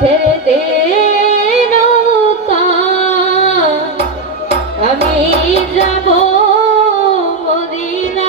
ছেড়ে দে নৌকা আমি যাব মদিনা।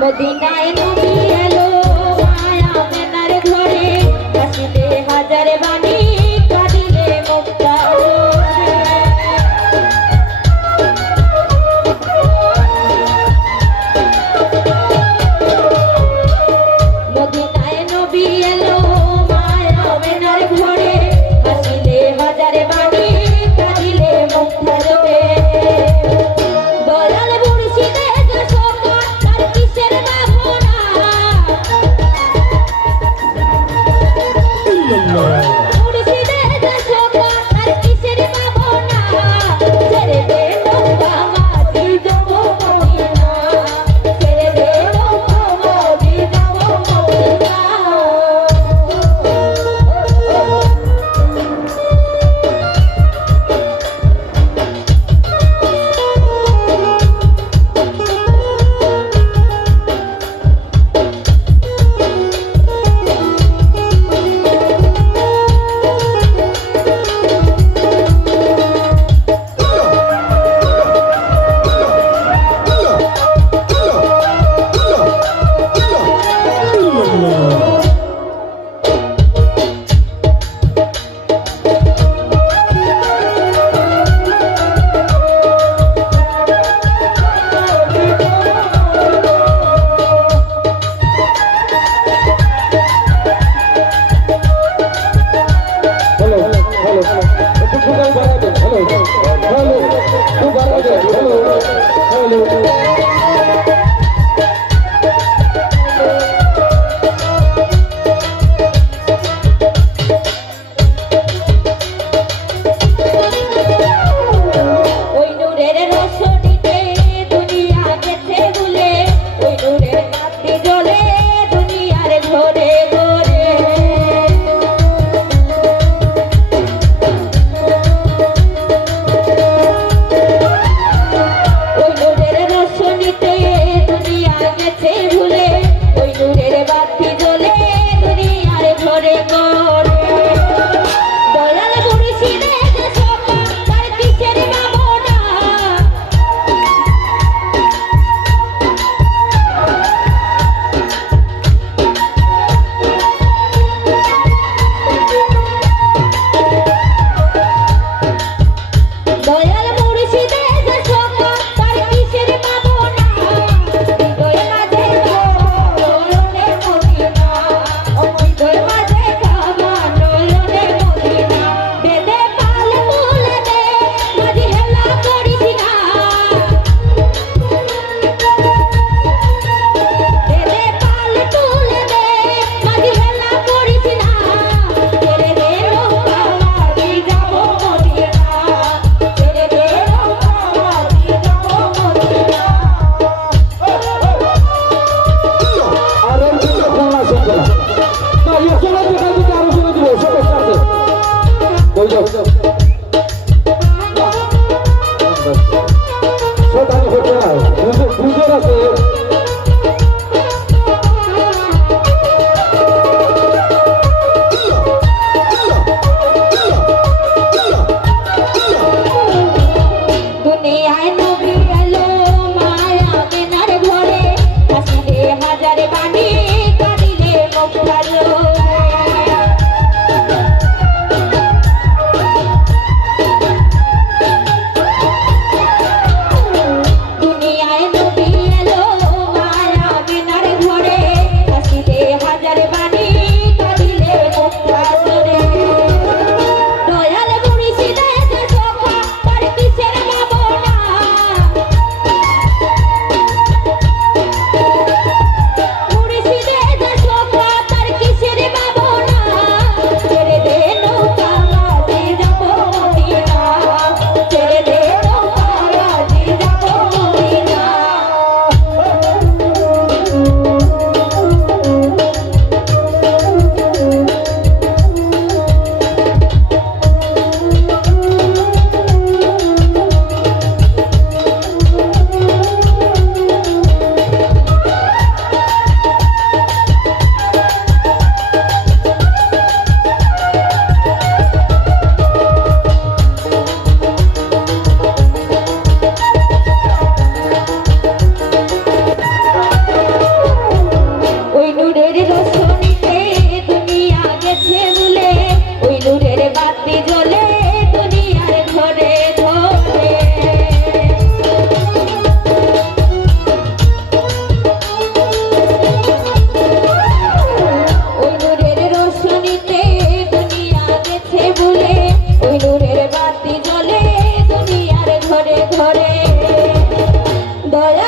মদিনায় নবী এলো মায়া মেনার ঘরে, হাসিলে হাজার বাণী কাঁদিলে মুক্তা। মদিনায় নবী এলো মায়া মেনার ঘরে, হাসিলে হাজার বাণী কাঁদিলে মুক্তা জোরে। দয়াল মুর্শিদে দয়াল মুর্শিদে যে সোকা তার কিসের ভাবনা। শতানি হচ্ছে না, বুঝে আছে। দুনিয়ায় নবী এলো মায়া মেনার ঘরে হাসিলে হাজার বাণী কাঁদিলে মুখ ভালো দুনিয়ায় নবী এলো মায়া মেনার ঘরে হাসিলে হাজার বাণী কাঁদিলে মুখ ভালো দয়াল মুর্শিদে যে সোফা তার কিসের ভাবনা মুর্শিদে যে সোফা তার কিসের ভাবনা ছেড়ে দে নৌকা গাজি যাবো মদিনা ছেড়ে দে নৌকা গাজি যাবো মদিনা ওই নূরের রোশনীতে দুনিয়া গেছে ভুলে ওই নূরের বাতি জ্বলে দুনিয়ার ঘরে ঘরে ওই নূরের রোশনীতে দুনিয়া গেছে ভুলে ওই নূরের বাতি জ্বলে দুনিয়ার ঘরে ঘরে দয়া